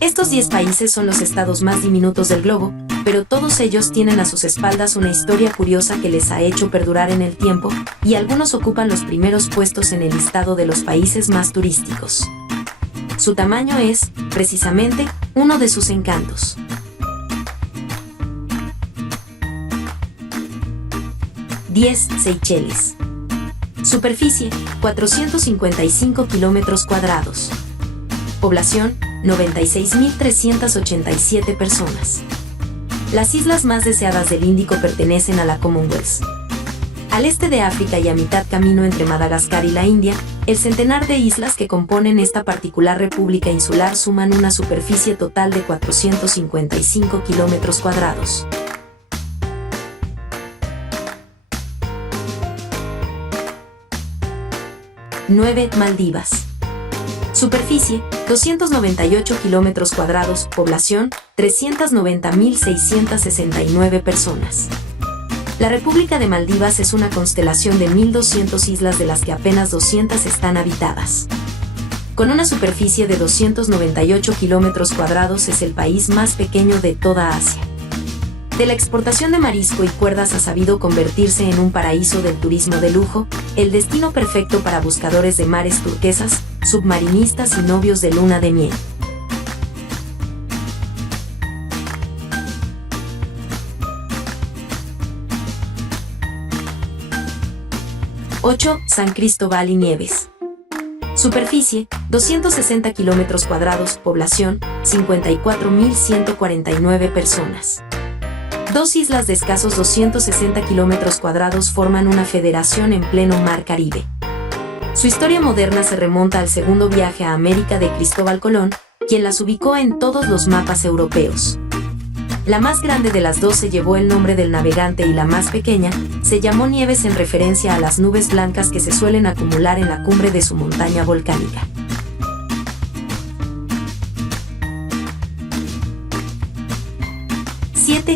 Estos 10 países son los estados más diminutos del globo, pero todos ellos tienen a sus espaldas una historia curiosa que les ha hecho perdurar en el tiempo, y algunos ocupan los primeros puestos en el listado de los países más turísticos. Su tamaño es, precisamente, uno de sus encantos. 10. Seychelles. Superficie, 455 kilómetros cuadrados. Población, 96.387 personas. Las islas más deseadas del Índico pertenecen a la Commonwealth. Al este de África y a mitad camino entre Madagascar y la India, el centenar de islas que componen esta particular república insular suman una superficie total de 455 kilómetros cuadrados. 9. Maldivas. Superficie, 298 kilómetros cuadrados. Población, 390.669 personas. La República de Maldivas es una constelación de 1.200 islas de las que apenas 200 están habitadas. Con una superficie de 298 kilómetros cuadrados es el país más pequeño de toda Asia. De la exportación de marisco y cuerdas ha sabido convertirse en un paraíso del turismo de lujo, el destino perfecto para buscadores de mares turquesas, submarinistas y novios de luna de miel. ¡8! San Cristóbal y Nieves. Superficie, 260 kilómetros cuadrados. Población, 54.149 personas. Dos islas de escasos 260 kilómetros cuadrados forman una federación en pleno mar Caribe. Su historia moderna se remonta al segundo viaje a América de Cristóbal Colón, quien las ubicó en todos los mapas europeos. La más grande de las dos se llevó el nombre del navegante y la más pequeña se llamó Nieves en referencia a las nubes blancas que se suelen acumular en la cumbre de su montaña volcánica.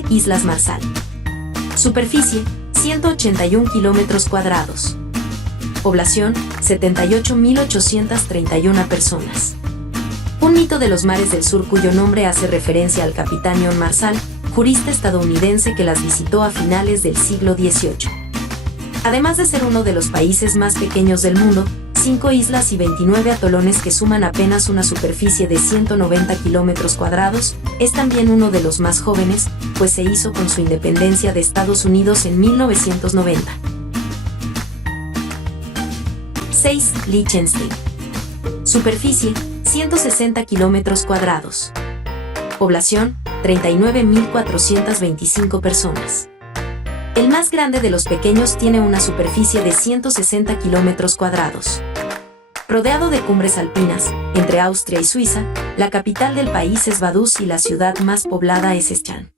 Islas Marshall. Superficie, 181 kilómetros cuadrados. Población, 78.831 personas. Un mito de los mares del sur cuyo nombre hace referencia al capitán John Marshall, jurista estadounidense que las visitó a finales del siglo XVIII. Además de ser uno de los países más pequeños del mundo, 5 islas y 29 atolones que suman apenas una superficie de 190 kilómetros cuadrados, es también uno de los más jóvenes, pues se hizo con su independencia de Estados Unidos en 1990. 6. Liechtenstein. Superficie, 160 kilómetros cuadrados. Población, 39.425 personas. El más grande de los pequeños tiene una superficie de 160 kilómetros cuadrados. Rodeado de cumbres alpinas, entre Austria y Suiza, la capital del país es Vaduz y la ciudad más poblada es Schwerin.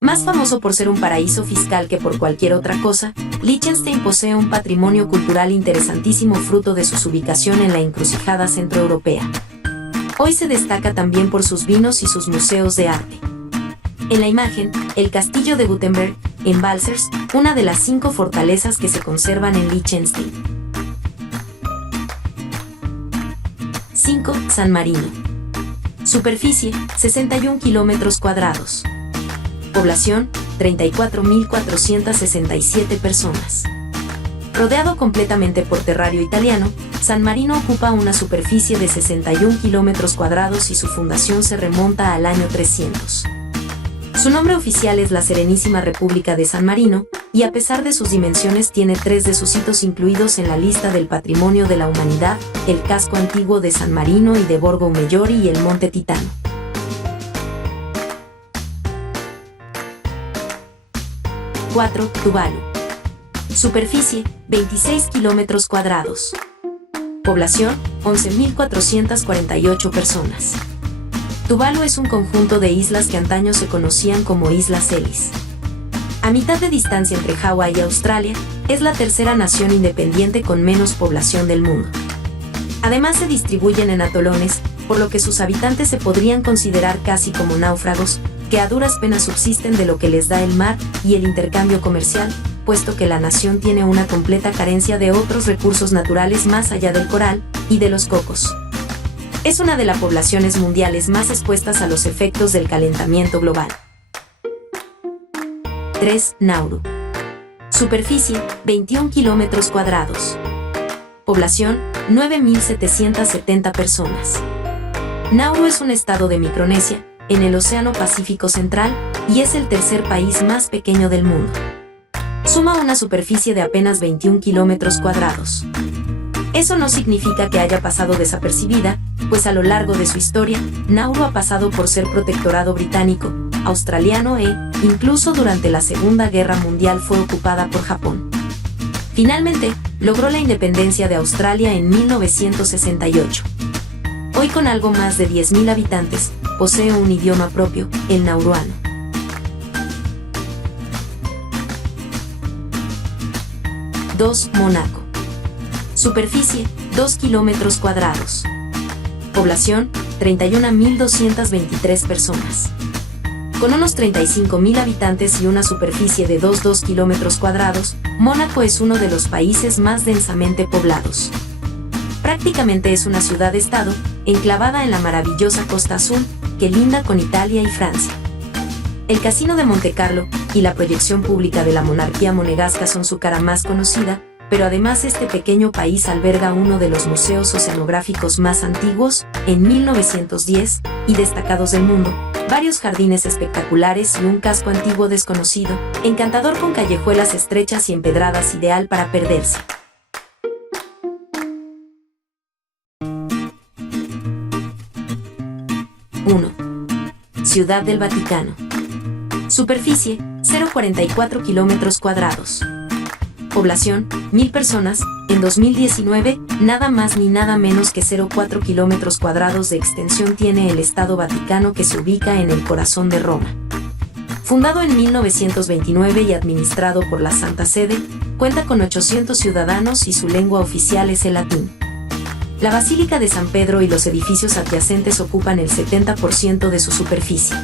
Más famoso por ser un paraíso fiscal que por cualquier otra cosa, Liechtenstein posee un patrimonio cultural interesantísimo fruto de su ubicación en la encrucijada centroeuropea. Hoy se destaca también por sus vinos y sus museos de arte. En la imagen, el castillo de Gutenberg, en Balzers, una de las 5 fortalezas que se conservan en Liechtenstein. 5. San Marino. Superficie, 61 kilómetros cuadrados. Población, 34.467 personas. Rodeado completamente por terrario italiano, San Marino ocupa una superficie de 61 kilómetros cuadrados y su fundación se remonta al año 300. Su nombre oficial es la Serenísima República de San Marino, y a pesar de sus dimensiones tiene 3 de sus hitos incluidos en la lista del Patrimonio de la Humanidad, el casco antiguo de San Marino y de Borgo Maggiore y el Monte Titano. 4. Tuvalu. Superficie, 26 kilómetros cuadrados. Población, 11.448 personas. Tuvalu es un conjunto de islas que antaño se conocían como Islas Ellis. A mitad de distancia entre Hawái y Australia, es la tercera nación independiente con menos población del mundo. Además se distribuyen en atolones, por lo que sus habitantes se podrían considerar casi como náufragos, que a duras penas subsisten de lo que les da el mar y el intercambio comercial, puesto que la nación tiene una completa carencia de otros recursos naturales más allá del coral y de los cocos. Es una de las poblaciones mundiales más expuestas a los efectos del calentamiento global. 3. Nauru. Superficie, 21 kilómetros cuadrados. Población, 9.770 personas. Nauru es un estado de Micronesia, en el Océano Pacífico Central, y es el tercer país más pequeño del mundo. Suma una superficie de apenas 21 kilómetros cuadrados. Eso no significa que haya pasado desapercibida, pues a lo largo de su historia, Nauru ha pasado por ser protectorado británico, australiano e, incluso durante la Segunda Guerra Mundial fue ocupada por Japón. Finalmente, logró la independencia de Australia en 1968. Hoy con algo más de 10.000 habitantes, posee un idioma propio, el nauruano. (2) Mónaco. Superficie, 2 kilómetros cuadrados. Población, 31.223 personas. Con unos 35.000 habitantes y una superficie de 2 kilómetros cuadrados, Mónaco es uno de los países más densamente poblados. Prácticamente es una ciudad-estado, enclavada en la maravillosa Costa Azul, que linda con Italia y Francia. El Casino de Montecarlo y la proyección pública de la monarquía monegasca son su cara más conocida, pero además este pequeño país alberga uno de los museos oceanográficos más antiguos, en 1910, y destacados del mundo, varios jardines espectaculares y un casco antiguo desconocido, encantador con callejuelas estrechas y empedradas ideal para perderse. 1. Ciudad del Vaticano. Superficie, 0,44 kilómetros cuadrados. Población, 1.000 personas. En 2019, nada más ni nada menos que 0,4 kilómetros cuadrados de extensión tiene el Estado Vaticano, que se ubica en el corazón de Roma. Fundado en 1929 y administrado por la Santa Sede, cuenta con 800 ciudadanos y su lengua oficial es el latín. La Basílica de San Pedro y los edificios adyacentes ocupan el 70% de su superficie.